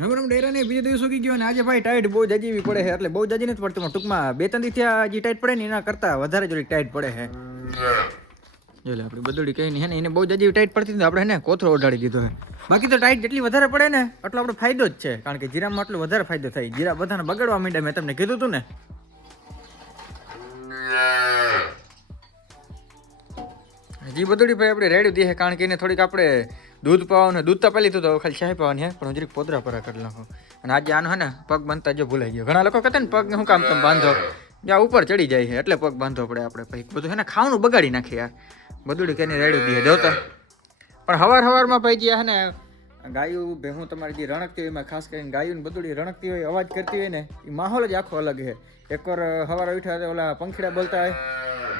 રમરમ ડેરા ને બીજો દિવસ ઉગી ગયો ને આજે ભાઈ ટાઈટ બહુ જાજી પડે છે. એટલે બહુ જાજી નથી પડતી ટૂંકમાં બે, ત્રણ દિવસથી આ જે ટાઈટ પડે ને એના કરતાં વધારે જોડી ટાઈટ પડે છે. એટલે આપણે આપણી કઈ નહીં એને બહુ જાજી ટાઈટ પડતી હતી આપણે, હે ને કોથળો ઓઢાડી દીધો છે. બાકી તો ટાઈટ જેટલી વધારે પડે ને એટલો આપણો ફાયદો જ છે. કારણ કે જીરામાં એટલો વધારે ફાયદો થાય. જીરા બધાને બગડવા માંડ્યા, મેં તમને કીધું હતું ને. હજી બદડી ભાઈ આપણે રેડી દઈએ કારણ કે એને થોડીક આપણે દૂધ પાવાનું દૂધ તો પહેલી તો ખાલી શાહી પાવાની હે પણ હું જરીક પોદરા પરા કરી નાખું. અને આજે આનો હે ને, પગ બાંધતા જો ભૂલાઈ ગયો. ઘણા લોકો કહેતા ને, પગ શું કામ તમે બાંધો? જ્યાં ઉપર ચડી જાય છે, એટલે પગ બાંધો પડે આપણે ભાઈ. બધું હે ને, ખાવાનું બગાડી નાખીએ યાર. બધું કઈને રેડી દઈએ જોતા પણ હવાર હવારમાં ભાઈ જે હે ને, ગાયું ભેહું તમારી જે રણકતી હોય એમાં ખાસ કરીને ગાયું બદુડી રણકતી હોય, અવાજ કરતી હોય ને, એ માહોલ જ આખો અલગ છે. એકવાર હવારે ઉઠ્યા ઓલા પંખીડા બોલતા હોય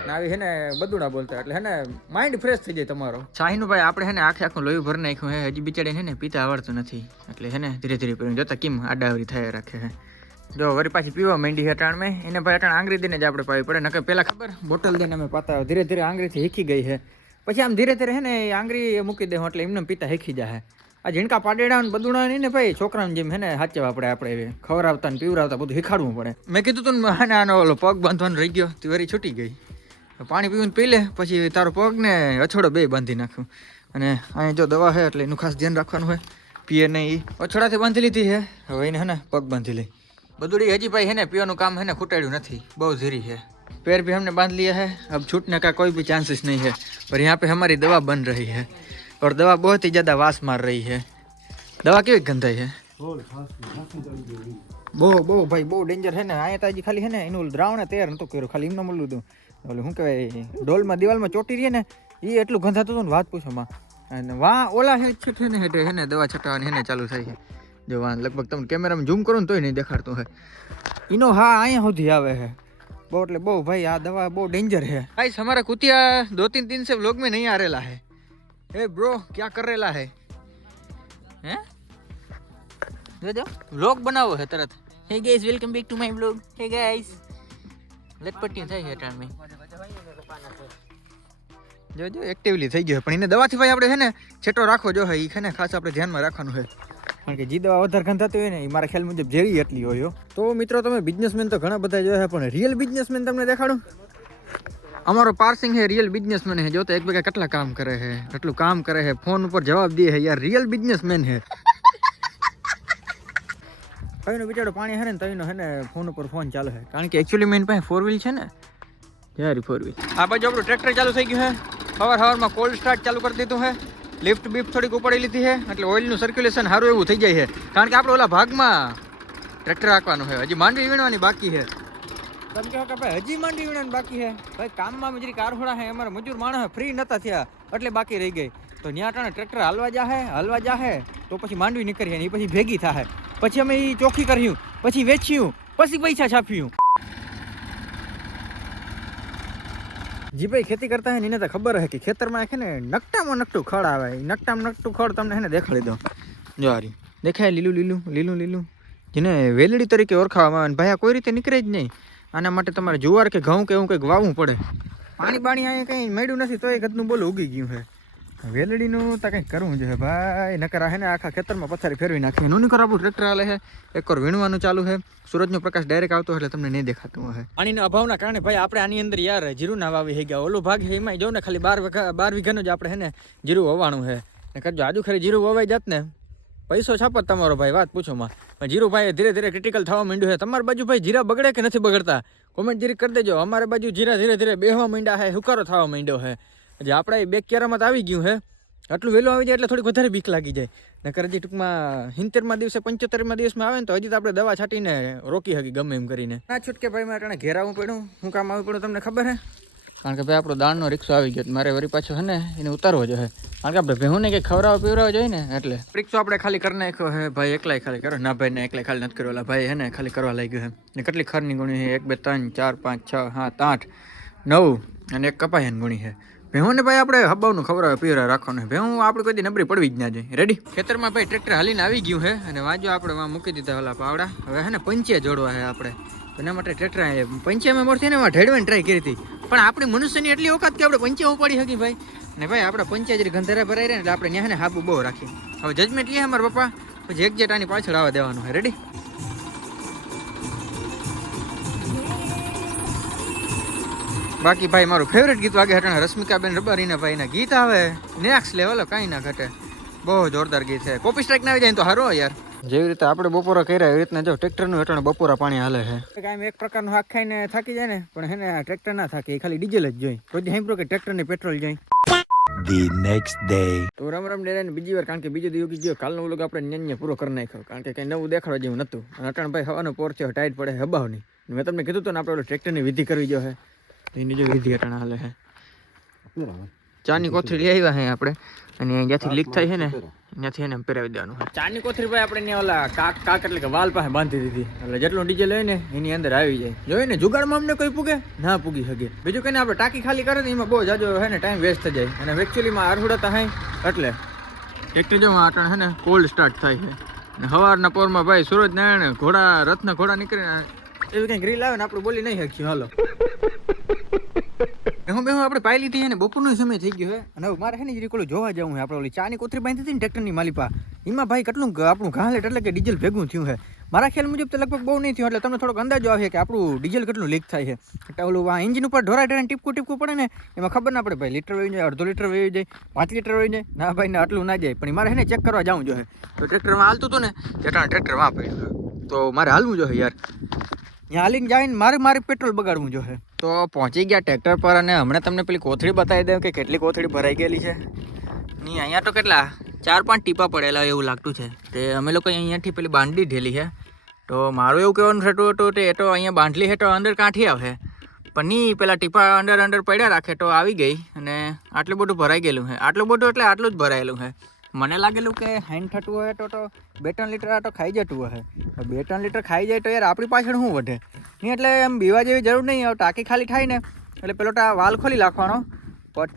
આવી હે ને બદુડા બોલતા, એટલે હે ને માઇન્ડ ફ્રેશ થઈ જાય તમારો. શાહીનું ભાઈ આપણે હે ને આખે આખું લોહી ભરી નાખ્યું હે હજી બિચારી હે ને પીતા આવડતું નથી. એટલે હે ને ધીરે ધીરે પીવું. જોતા કેમ આડાવરી થાય રાખે હે જો વરી પાછી પીવા માંડી છે અટાણ મેં. એને ભાઈ અટાણ આંગળી દઈને જ આપણે પાવી પડે. નકર પહેલાં ખબર, બોટલ દઈને અમે પાતા ધીરે ધીરે આંગળીથી હીખી ગઈ છે. પછી આમ ધીરે ધીરે હે ને આંગળી મૂકી દે એટલે એમને પીતા હીખી જાય આ ઝીણકા પાડેડા ને બદુડા નહીં ને ભાઈ છોકરાને જેમ હે ને હાચવા આપણે આપણે ખવડાવતા ને પીવડાવતા બધું શીખાડવું પડે. મેં કીધું તું ને, આનો ઓલો પગ બાંધવાનો રહી ગયો, તે વળી છૂટી ગઈ. પાણી પીવું પી લે પછી તારો પગ ને અછોડો બે બાંધી નાખું અને અહીંયા જો દવા છે એટલે એનું ખાસ ધ્યાન રાખવાનું હોય પીએ નહીં અછોડાથી બાંધી લીધી છે હવે એને હે ને પગ બાંધી લઈ બદુડી હજી ભાઈ है ना પીવાનું કામ है ना ખૂટાડ્યું નથી બહુ ધીરી है पैर भी हमने बांध लिया है अब छूटने का कोई भी चांसेस नहीं है पर यहाँ पे हमारी दवा बन रही है और दवा बहुत ही ज़्यादा वास मार रही है दवा કેવી ગંધાઈ है બહુ બહુ ભાઈ બહુ ડેન્જર છે ને અહીંયા તાજી ખાલી છે ને એનું દ્રાવણ તૈયાર નતું કર્યું ખાલી એમને મળ્યું હતું ઓલું શું કહેવાય ડોલમાં દિવાલમાં ચોટી રહી ને એ એટલું ગંધાતું હતું ને વાત પૂછો માં અને વાં ઓલા હે છે ને હેઠે હે ને દવા છટાવાની હે ને ચાલુ થાય છે જો વાં લગભગ તમે કેમેરામાં ઝૂમ કરો ને તોય નહીં દેખાડતું હે એનો હા અહીંયા સુધી આવે है બહુ એટલે બહુ ભાઈ આ દવા બહુ डेंजर है गाइस हमारा कुतिया दो तीन दिन से व्लॉग में नहीं आ रेला है ए ब्रो क्या कर रेला है हैं જો જો વ્લોગ બનાવો છે તરત hey guys welcome back to my vlog hey guys લટપટી થઈ છે ટાણમી જો જો એક્ટિવલી થઈ ગયો પણ એને દવાથી ભાઈ આપણે છે ને છેટો રાખવો જો એ છે ને ખાસ આપણે ધ્યાનમાં રાખવાનું હોય. કારણ કે જે દવા વધારે ઘણ થતી હોય ને એ મારા ખ્યાલ મુજબ ઝેરી એટલી હોય તો મિત્રો, તમે બિઝનેસમેન તો ઘણા બધા જોયા પણ રિયલ બિઝનેસમેન તમને દેખાડું? અમારો પાર્સિંગ હે રિયલ બિઝનેસમેન હે જો તો એક ભેગા કેટલા કામ કરે છે કેટલું કામ કરે છે. ફોન ઉપર જવાબ દે છે, યાર રિયલ બિઝનેસમેન હે કઈનો બિચારો પાણી હે ને તઈનો હે ને ફોન ઉપર ફોન ચાલે છે. કારણ કે એકચ્યુઅલી મેન પાસે ફોર વ્હીલ છે ને યાર ફોર વ્હીલ આ બાજુ આપણું ટ્રેક્ટર ચાલુ થઈ ગયું છે સવાર સવારમાં કોલ્ડ સ્ટાર્ટ ચાલુ કરી દીધું છે લિફ્ટ બીફ થોડીક ઉપાડી લીધી છે એટલે ઓઇલનું સર્ક્યુલેશન સારું એવું થઈ જાય છે કારણ કે આપણે ઓલા ભાગમાં ટ્રેક્ટર રાખવાનું છે હજી માંડવી વીણવાની બાકી છે તમે કહો કે ભાઈ હજી માંડવી વીણવાની બાકી છે ભાઈ કામમાં મજૂરી કારહોડા છે અમારા મજૂર માણસ ફ્રી નતા થયા એટલે બાકી રહી ગઈ. તો ત્યાં ટાણે ટ્રેક્ટર હાલવા જાહે હાલવા જાહે. તો પછી માંડવી નીકળી એ પછી ભેગી થાય પછી અમે એ ચોખ્ખી કર્યું પછી વેચ્યું, પછી પૈસા છાપ્યું. જી ભાઈ ખેતી કરતા હે ને એને તો ખબર હે કે ખેતરમાં છે ને નકટામાં નકટું ખડ આવે. એ નકટામાં નકટું ખડ તમને હે ને દેખાડી દો જો હારી. દેખાય લીલું લીલું લીલું લીલું. જેને વેલડી તરીકે ઓળખાવામાં આવે ને ભાઈ આ કોઈ રીતે નીકળે જ નહીં. આના માટે તમારે જુવાર કે ઘઉં કે એવું કંઈક વાવવું પડે. પાણી બાણી અહીંયા કંઈ મળ્યું નથી તો એ ગતનું બોલું ઉગી ગયું છે વેલડીનું તો કંઈક કરવું જોઈએ ભાઈ. નકર હે ને આખા ખેતરમાં પથારી ફેરવી નાખી નું નીકર આપણું ટ્રેક્ટર હાલે છે એક વાર વીણવાનું ચાલુ છે સૂરજનો પ્રકાશ ડાયરેક્ટ આવતો એટલે તમને નહીં દેખાતું હોય. પાણીના અભાવના કારણે ભાઈ આપણે આની અંદર યાર જીરું ના વાવી હઈ ગયા. ઓલો ભાગ છે એમાં જો ને ખાલી બાર બાર વીઘાનું જ આપણે હે ને જીરું વવાણું છે ને કરજો આજુ ખરી જીરું વવાઈ જાત ને, પૈસો છાપત તમારો ભાઈ, વાત પૂછો માં. જીરું ભાઈ ધીરે ધીરે ક્રિટિકલ થવા માંડ્યું છે તમારી બાજુ ભાઈ જીરા બગડે કે નથી બગડતા? કોમેન્ટ જીરી કરી દેજો. અમારે બાજુ જીરા ધીરે ધીરે બેહવા માંડ્યા છે હુકારો થવા માંડ્યો છે હજી આપણે બે કેરામાં આવી ગયું હે. આટલું વહેલું આવી જાય એટલે થોડીક વધારે બીક લાગી જાય. નકર હજી ટૂંકમાં હિંતેરમાં દિવસે પંચોતેરમાં દિવસમાં આવે ને તો હજી તો આપણે દવા છાંટીને રોકી શકી ગમે એમ કરીને. ના છૂટકે ભાઈ મારે ઘેર આવવું પડ્યું. શું કામ આવવું પડ્યું તમને ખબર હે? કારણ કે ભાઈ આપણો દાણનો રિક્ષો આવી ગયો મારે વરી પાછો છે ને એને ઉતારવો જોઈએ કારણ કે આપણે ભેહુંને કંઈક ખવડાવવા પીવડાવવા જોઈએ ને એટલે. રિક્ષો આપણે ખાલી કરી નાખ્યો હે. ભાઈ એકલાય ખાલી કરો. ના ભાઈ ને એકલાય ખાલી નથી કર્યો. ઓલા ભાઈ હે ને ખાલી કરવા લાગ્યો હે. ને કેટલી ખરની ગુણી છે એક બે ત્રણ ચાર પાંચ છ સાત આઠ નવ અને એક કપાયાની ગુણી છે ભેહુંને ભાઈ આપણે હબાવનું ખવડાવે પીવરા રાખવાનું ભેહું, આપણે કોઈ દી નબળી પડવી જ ના જોઈએ. રેડી ખેતરમાં ભાઈ ટ્રેક્ટર હાલીને આવી ગયું છે અને વાંજો આપણે વાં મૂકી દીધા ઓલા પાવડા. હવે હે ને પંચે જોડવા છે આપણે. એના માટે ટ્રેક્ટર પંચે મેં મોરથી ને ઢેડવાની ટ્રાય કરી હતી. પણ આપણી મનુષ્યની એટલી વખત કે આપણે પંચે ઉપાડી શકી ભાઈ. ને ભાઈ આપણે પંચે જરી ગંધારા ભરાઈ રહ્યા એટલે આપણે ત્યાં ને હાબુ બહુ રાખીએ. હવે જજમેન્ટ લઈએ અમારા પપ્પા. પછી એક જેટ આની પાછળ આવવા દેવાનું છે. રેડી બાકી ભાઈ મારું ફેવરેટ ગીત વાગે હટાણે રશ્મિકાબેન રબારીને ભાઈના ગીત આવે. નેક્સ્ટ લેવલ કાંઈ ના ઘટે. બહુ જોરદાર ગીત છે. કોપી સ્ટ્રાઇક ના આવી જાય તો હારો યાર. જેવી રીતે આપણે બપોરા કર્યા એવી રીતના જો ટ્રેક્ટરનું હેઠળ બપોરા પાણી હાલે છે. કાંઈ એક પ્રકારનું હાથ ખાઈને થાકી જાય ને પણ એને આ ટ્રેક્ટર ના થાકે એ ખાલી ડીઝલ જ જોઈ. કોઈ સાંભળો કે ટ્રેક્ટરને પેટ્રોલ જોઈ. The નેક્સ્ટ ડે તો રામ રામ ડેરા બીજી વાર કારણ કે બીજો દિવસ ગયો કાલનો વ્લોગ આપણે ન્યાન્ય પૂરો કરી નાખ્યો કારણ કે કંઈ નવું દેખાડવા જેવું નતું અને અટાણભાઈ હવાનો પોર છે ટાઈટ પડે હબાવની. મેં તમને કીધું તો ને આપણે ઓલો ટ્રેક્ટરની વિધિ કરવી જો હે એની જે વિધિ અટાણા હાલે હે. ચાની કોથરી લઈ આવ્યા હે આપણે. અને જ્યાંથી લીક થાય છે ને ત્યાંથી એને પહેરાવી દેવાનું ચાની કોથરી ભાઈ આપણે ત્યાં ઓલા કાક કાક એટલે કે વાલ પાસે બાંધી દીધી. એટલે જેટલું ડીજે લઈને એની અંદર આવી જાય. જોઈ ને જુગાડમાં અમને કોઈ પૂગે? ના પૂગી શકે. બીજું કઈ આપણે ટાંકી ખાલી કરે ને એમાં બહુ જાજો હે ને ટાઈમ વેસ્ટ થઈ જાય. અને એકચ્યુઅલીમાં આરહુડા થાય એટલે ટ્રેક્ટર જો આટણ હે ને કોલ્ડ સ્ટાર્ટ થાય છે ને સવારના પોરમાં ભાઈ સુરજ નારાયણ ઘોડા રથના ઘોડા નીકળીને એવી કંઈક રીલ આવે ને આપણે બોલી નહીં શકીએ. હાલો. હું આપણે પાઈ લીધી બપોરનો સમય થઈ ગયો હે. અને મારે છે ને જોવા જવું હે, આપણે ઓલી ચાની કોથરી બાંધી હતી ને એમાં ભાઈ કેટલું આપણું ઘાલેટ એટલે કે ડીઝલ ભેગું થયું છે મારા ખ્યાલ મુજબ લગભગ બહુ નહીં થયું, એટલે તમને થોડોક અંદાજો આવે કે આપણું ડીઝલ કેટલું લીક થાય છે ઓલું આ એન્જિન ઉપર ઢોરા ઢોરાય ટીપકું ટીપકું પડે ને, એમાં ખબર ના પડે ભાઈ, લીટર વહી જાય, અડધો લીટર વહી જાય, પાંચ લીટર વહી જાય. ના ભાઈ, ને, આટલું ના જાય. પણ મારે છે ચેક કરવા જવું જોઈએ. તો ટ્રેક્ટરમાં હાલતું હતું ને ટ્રેક્ટર ટ્રેક્ટરમાં પડ્યું તો મારે હાલવું જોઈએ યાર. હાલીને જાય ને મારે મારે પેટ્રોલ બગાડવું જોઈએ. તો પહોંચી ગયા ટ્રેક્ટર પર અને હમણાં તમને પેલી કોથળી બતાવી દઉં કે કેટલી કોથળી ભરાઈ ગયેલી છે. નહીં અહીંયા તો કેટલા? ચાર પાંચ ટીપા પડેલા એવું લાગતું છે. તે અમે લોકો અહીંયાથી પેલી બાંધડી ઢેલી છે. તો મારું એવું કહેવાનું થતું હતું કે એ તો અહીંયા બાંધલી છે તો અંદર કાંઠી આવે પણ નહીં પેલા ટીપા અંદર અંદર પડ્યા રાખે તો આવી ગઈ અને આટલું બધું ભરાઈ ગયેલું છે. આટલું બધું એટલે આટલું જ ભરાયેલું છે. મને લાગેલું કે હેન્ડ થતું હોય તો તો બે ત્રણ લીટર આ તો ખાઈ જતું હોય. બે ત્રણ લીટર ખાઈ જાય તો યાર આપણી પાછળ શું વધે? નહીં એટલે એમ બીવા જેવી જરૂર નહીં. આવે ટાંકી ખાલી થાય ને, એટલે પેલો તો વાલ ખોલી નાખવાનો.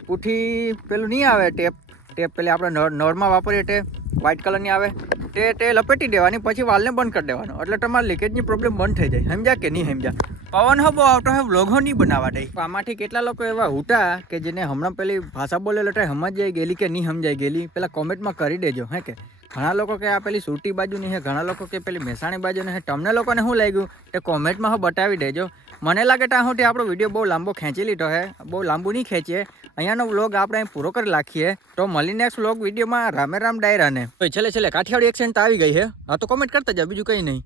પૂઠી પેલું નહીં આવે, ટેપ ટેપ પેલી આપણે નળ- નળમાં વાપરીએ તે. વ્હાઇટ કલરની આવે, તે તે લપેટી દેવાની, પછી વાલને બંધ કરી દેવાનો. એટલે તમારે લીકેજની પ્રોબ્લેમ બંધ થઈ જાય. સમજ્યા કે નહીં સમજ્યા? પવન હો, બહુ આવતો હે વ્લોગો નહીં બનાવવા દે. આમાંથી કેટલા લોકો એવા હુટા કે જેને હમણાં પેલી ભાષા બોલેલો એટલે સમજાઈ ગયેલી કે નહીં સમજાઈ ગયેલી, પેલા કોમેન્ટમાં કરી દેજો, હે કે? ઘણા લોકો કે આ પેલી સુરતી બાજુની હે ઘણા લોકો કે પેલી મહેસાણી બાજુની નહીં તમને લોકોને શું લાગ્યું? તે કોમેન્ટમાં હું બતાવી દેજો. મને લાગે ત્યાં સુધી આપણો વીડિયો બહુ લાંબો ખેંચી લીધો છે. બહુ લાંબુ નહીં ખેંચીએ. અહીંયાનો વ્લોગ આપણે અહીં પૂરો કરી નાખીએ. તો મળી નેક્સ્ટ વ્લોગ વિડીયોમાં. રામે રામ ડાયરાને. તો છેલ્લે છેલ્લે કાઠિયાવાડી એક્સેન્ટ આવી ગઈ છે. હા, તો કોમેન્ટ કરતા જાવ બીજું કંઈ નહીં.